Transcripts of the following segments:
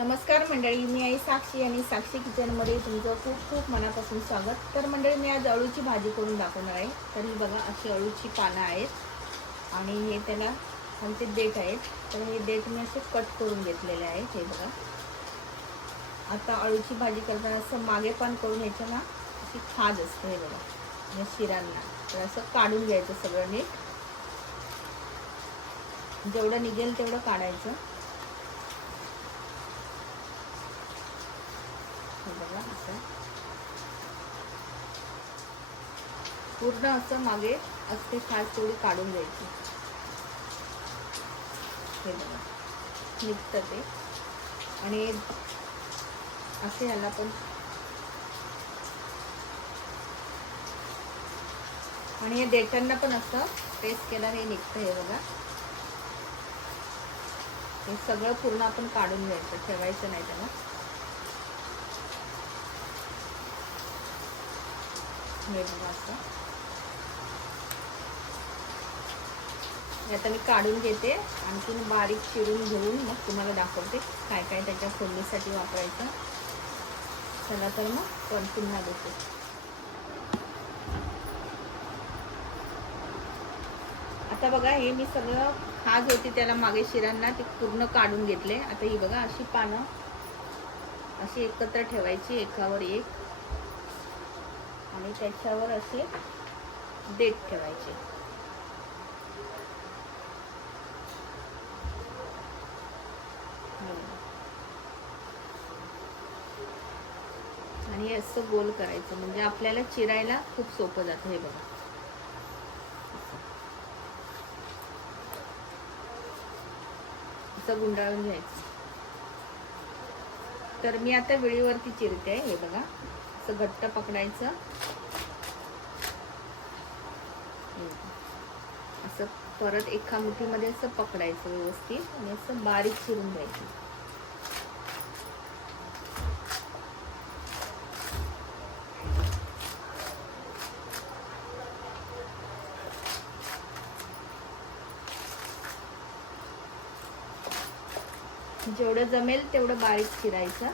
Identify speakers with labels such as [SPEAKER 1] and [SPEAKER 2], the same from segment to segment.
[SPEAKER 1] नमस्कार मंडळी मी आई साक्षी आणि साक्षी किचनमध्ये तुमचं खूप खूप मनापासून स्वागत. तर मंडळी मी आज अळूची भाजी करून दाखवणार आहे. तर ही बघा अशी अळूची पानं आहेत आणि हे त्याला आमचे ते देठ आहेत. तर हे देठ मी असे कट करून घेतलेले आहेत हे बघा. आता अळूची भाजी करताना असं मागे पण करून याच्या ना अशी खाज असते हे बघा. या शिरांना. तर असं काढून घ्यायचं सगळं नीट. जेवढं निघेल तेवढं काढायचं. हे बघा असं. पूर्ण असं मागे असते खास थोडी काढून द्यायची हे बघा. निघतं ते. आणि असे ह्याला पण आणि हे देठांना पण असं पेस्ट केल्यावर हे निघतं हे बघा. हे सगळं पूर्ण आपण काढून घ्यायचं. ठेवायचं नाही त्याला. हे असं. आता मी काढून घेते. आणखीन बारीक चिरून घेऊन मग तुम्हाला दाखवते काय काय त्याच्या फोडणीसाठी वापरायचं. चला तर मग पण पुन्हा देते आता बघा हे मी सगळं खाज होती त्याला मागे शिरांना ते पूर्ण काढून घेतले. आता ही बघा अशी पानं अशी एकत्र ठेवायची एकावर एक. आणि त्याच्यावर असे देठ ठेवायचे. आणि असं गोल करायचं म्हणजे आपल्याला चिरायला खूप सोपं जातं हे बघा. असं गुंडाळून घ्यायचं. तर मी आता वेळीवरती चिरते हे बघा. असं घट्ट पकडायचं. असं परत एका मुठीमध्ये असं पकडायचं व्यवस्थित आणि असं बारीक चिरून घ्यायचं. जेवढं जमेल तेवढं बारीक चिरायचं.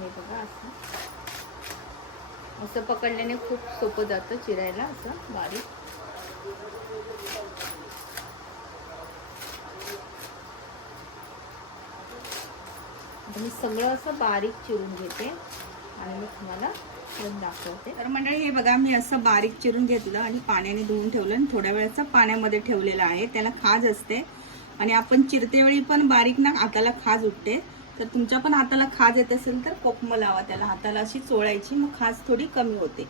[SPEAKER 1] हे बघा असं. असं पकडल्याने खूप सोपं जातं चिरायला असं बारीक. आता मी सगळं असं बारीक चिरून घेते आणि मी तुम्हाला दाखवते. तर मंडळी हे बघा मी असं बारीक चिरून घेतलं आणि पाण्याने धुवून ठेवलं आणि थोड्या वेळाचं पाण्यामध्ये ठेवलेलं आहे. त्याला खाज असते. आणि आपण चिरते वेळी पण बारीक ना हाताला खाज उठते. तर तुमच्या पण हाताला खाज येत असेल तर कोकम लावा त्याला. हाताला अशी चोळायची मग खाज थोडी कमी होते.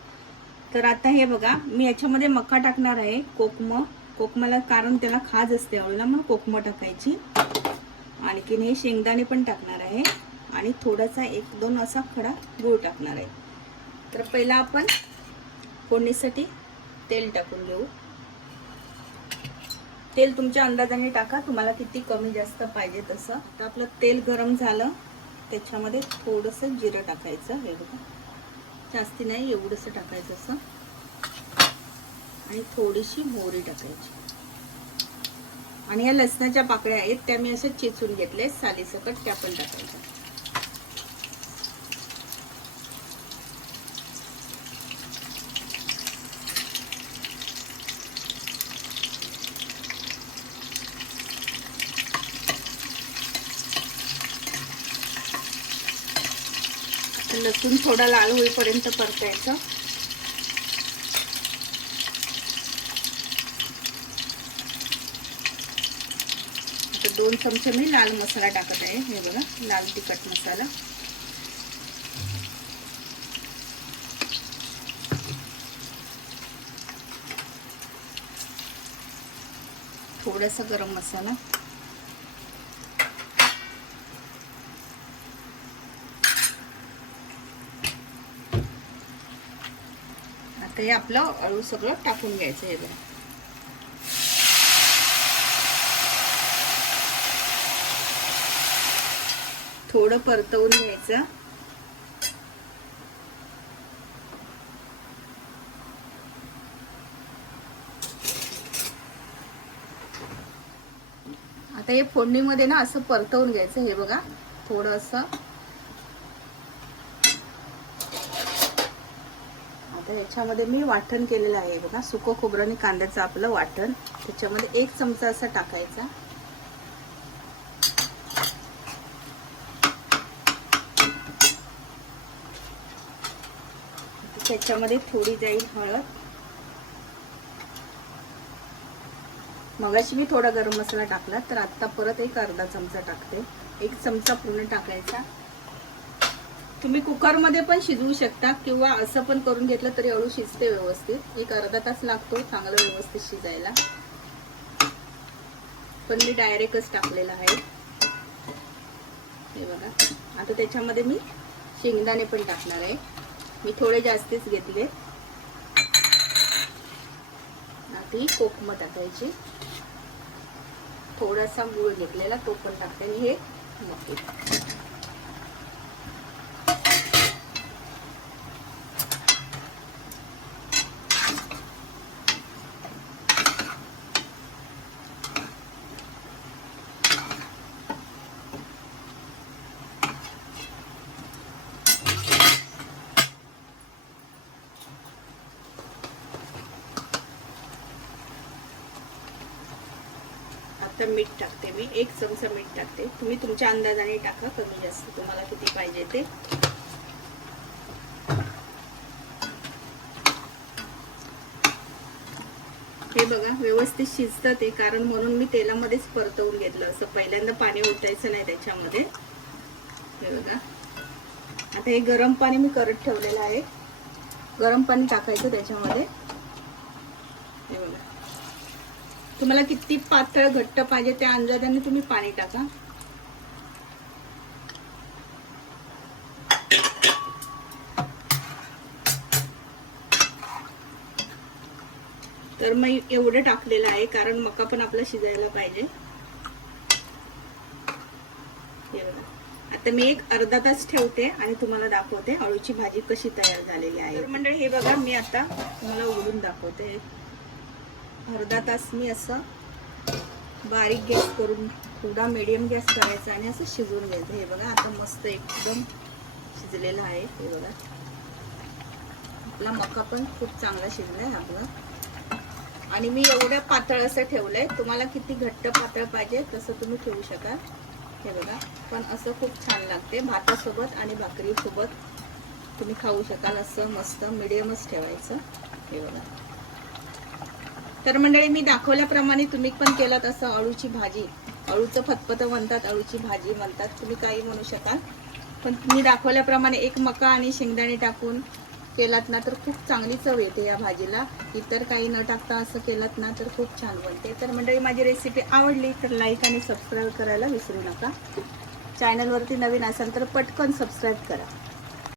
[SPEAKER 1] तर आता हे बघा मी याच्यामध्ये मका टाकणार आहे कोकम. कोकमाला कारण त्याला खाज असते आवडला म्हणून कोकम टाकायची. आणखीन हे शेंगदाणे पण टाकणार आहे. आणि थोडासा एक दोन असा खडा गूळ टाकणार आहे. तर पहिला आपण फोडणीसाठी तेल टाकून घेऊ. तेल तुमच्या अंदाजाने टाका. तुम्हाला किती कमी जास्त पाहिजे तसं. तर आपलं तेल गरम झालं. त्याच्यामध्ये थोडंसं जिरं टाकायचं. हे बघा. जास्ती नाही एवढंसं टाकायचं असं. आणि थोडीशी मोहरी टाकायची. आणि या लसणाच्या पाकळ्या आहेत त्या मी अशा चेचून घेतल्या सालीसकट त्या पण टाकायच्या. लसूण थोडा लाल होईपर्यंत परतायचं. आता दोन चमचे मी लाल मसाला टाकत आहे. हे बघा लाल तिखट मसाला. थोडासा गरम मसाला. आता हे आपलं अळू सगळं टाकून घ्यायचं हे बघा. थोडं परतवून घ्यायचं. आता हे फोडणीमध्ये ना असं परतवून घ्यायचं हे बघा. थोडं असं याच्यामध्ये मी वाटण केलेलं आहे. बघा सुकं खोबरं आणि कांद्याचं आपलं वाटण. त्याच्यामध्ये एक चमचा असा टाकायचा. त्याच्यामध्ये थोडी जाईल हळद. मगाशी मी थोडा गरम मसाला टाकला तर आत्ता परत एक अर्धा चमचा टाकते. एक चमचा पूर्ण टाकायचा. तुम्ही कुकरमध्ये पण शिजवू शकता किंवा असं पण करून घेतलं तरी अळू शिजते व्यवस्थित. एक अर्धा तास लागतो चांगलं व्यवस्थित शिजायला. पण मी डायरेक्टच टाकलेला आहे. हे बघा. आता त्याच्यामध्ये मी शेंगदाणे पण टाकणार आहे. मी थोडे जास्तीच घेतले. ती कोकम टाकायची. थोडासा गुळ घेतलेला तो पण टाकते. आणि हे नक्की आता मीठ टाकते मी. एक चमचा मीठ टाकते. तुम्ही तुमच्या अंदाजाने टाका कमी जास्त. तुम्हाला किती पाहिजे ते. हे बघा व्यवस्थित शिजतं ते. कारण म्हणून मी तेलामध्येच परतवून घेतलं. असं पहिल्यांदा पाणी ओतायचं नाही त्याच्यामध्ये. हे बघा. आता हे गरम पाणी मी करत ठेवलेलं आहे. गरम पाणी टाकायचं त्याच्यामध्ये. हे बघा. तुम्हाला किती पातळ घट्ट पाहिजे त्या अंदाजाने तुम्ही पाणी टाका. तर मी एवढं टाकलेलं आहे कारण मका पण आपला शिजायला पाहिजे. आता मी एक अर्धा तास ठेवते आणि तुम्हाला दाखवते अळूची भाजी कशी तयार झालेली आहे. तर मंडळी हे बघा मी आता तुम्हाला उघडून दाखवते. अर्धा तास मी असं बारीक गॅस करून थोडा मिडियम गॅस करायचा आणि असं शिजवून घ्यायचं. हे बघा आता मस्त एकदम शिजलेलं आहे हे बघा. आपला मका पण खूप चांगला शिजला आहे आपला आणि मी एवढं पातळ असं ठेवलंय. तुम्हाला किती घट्ट पातळ पाहिजे तसं तुम्ही ठेवू शकाल. हे बघा पण असं खूप छान लागते. भातासोबत आणि भाकरीसोबत तुम्ही खाऊ शकाल असं मस्त मिडियमच ठेवायचं. हे बघा. तर मंडळी मी दाखवल्याप्रमाणे तुम्ही पण केलात असं अळूची भाजी. अळूचं फतफत म्हणतात अळूची भाजी म्हणतात. तुम्ही काही म्हणू शकाल. पण मी दाखवल्याप्रमाणे एक मका आणि शेंगदाणे टाकून केलात ना तर खूप चांगली चव येते या भाजीला. इतर काही न टाकता असं केलात ना तर खूप छान बनते. तर मंडळी माझी रेसिपी आवडली तर लाईक आणि सबस्क्राईब करायला विसरू नका. चॅनलवरती नवीन असाल तर पटकन सबस्क्राईब करा.